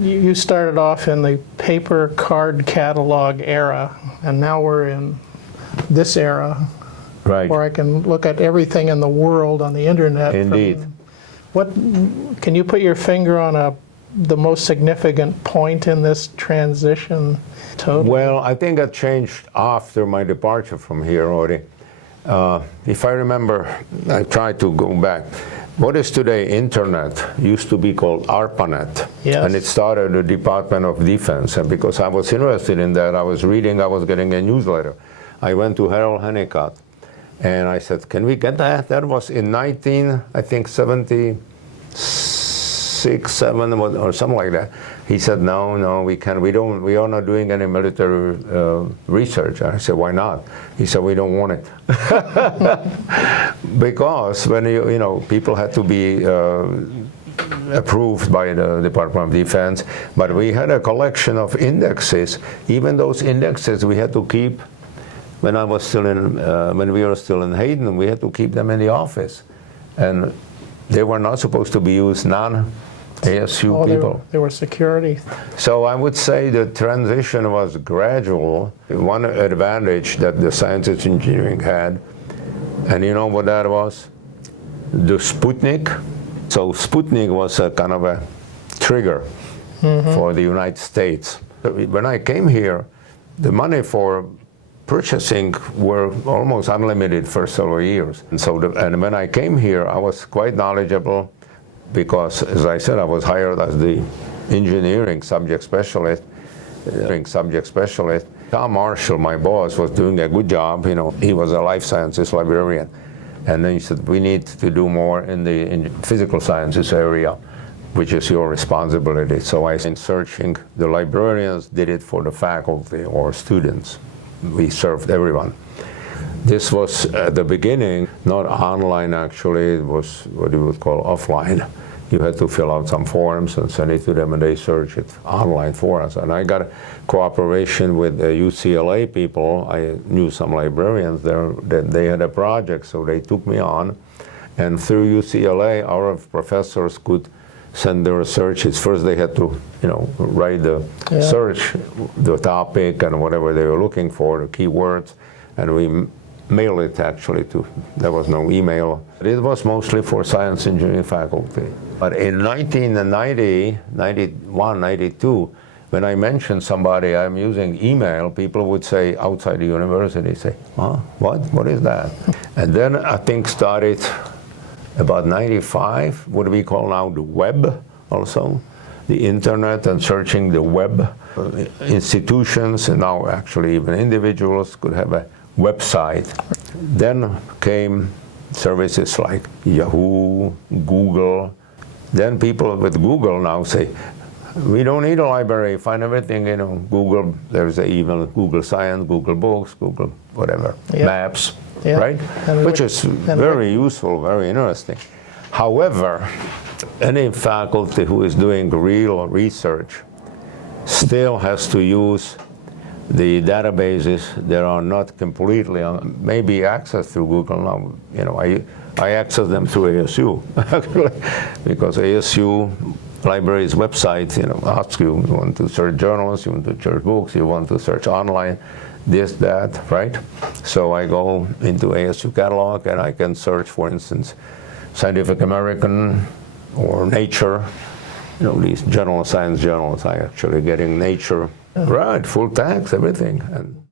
you started off in the paper card catalog era, and now we're in this era, Right. where I can look at everything in the world on the internet. Indeed. Can you put your finger on the most significant point in this transition totally? Well, I think that changed after my departure from here already. If I remember, I tried to go back. What is today Internet used to be called ARPANET. Yes. And it started the Department of Defense. And because I was interested in that, I was getting a newsletter. I went to Harold Honeycutt and I said, can we get that? That was in 76, 7 or something like that. He said, no, we can't. We are not doing any military research. I said, why not? He said, we don't want it. Because when people had to be approved by the Department of Defense, but we had a collection of indexes. Even those indexes we had to keep. When we were still in Hayden, we had to keep them in the office, and they were not supposed to be used non-ASU people. They were security. So I would say the transition was gradual. One advantage that the science and engineering had, and you know what that was? The Sputnik. So Sputnik was a kind of a trigger for the United States. When I came here, the money for purchasing were almost unlimited for several years. And so, and when I came here, I was quite knowledgeable because, as I said, I was hired as the engineering subject specialist. Tom Marshall, my boss, was doing a good job. He was a life sciences librarian. And then he said, we need to do more in the physical sciences area, which is your responsibility. So I started searching. The librarians did it for the faculty or students. We served everyone. This was at the beginning, not online actually, it was what you would call offline. You had to fill out some forms and send it to them, and they search it online for us. And I got cooperation with the UCLA people. I knew some librarians there, that they had a project, so they took me on. And through UCLA, our professors could send their researches. First they had to, write the search, the topic and whatever they were looking for, the keywords, and we mailed it actually to, there was no email. It was mostly for science engineering faculty. But in 1990, 91, 92, when I mentioned somebody I'm using email, people would say outside the university, say, huh, what is that? And then I think started about 95, what we call now the web also, the internet and searching the web. Institutions and now actually even individuals could have a website. Then came services like Yahoo, Google. Then people with Google now say, we don't need a library, find everything, Google, there's even Google Science, Google Books, Google whatever, Maps. Yeah. Right? Which is very useful, very interesting. However, any faculty who is doing real research still has to use the databases that are not completely, maybe accessed through Google now. I access them through ASU, actually, because ASU library's website, asks you want to search journals, you want to search books, you want to search online, this, that, right? So I go into ASU catalog and I can search, for instance, Scientific American or Nature, these science journals. I actually getting Nature, right, full text, everything. And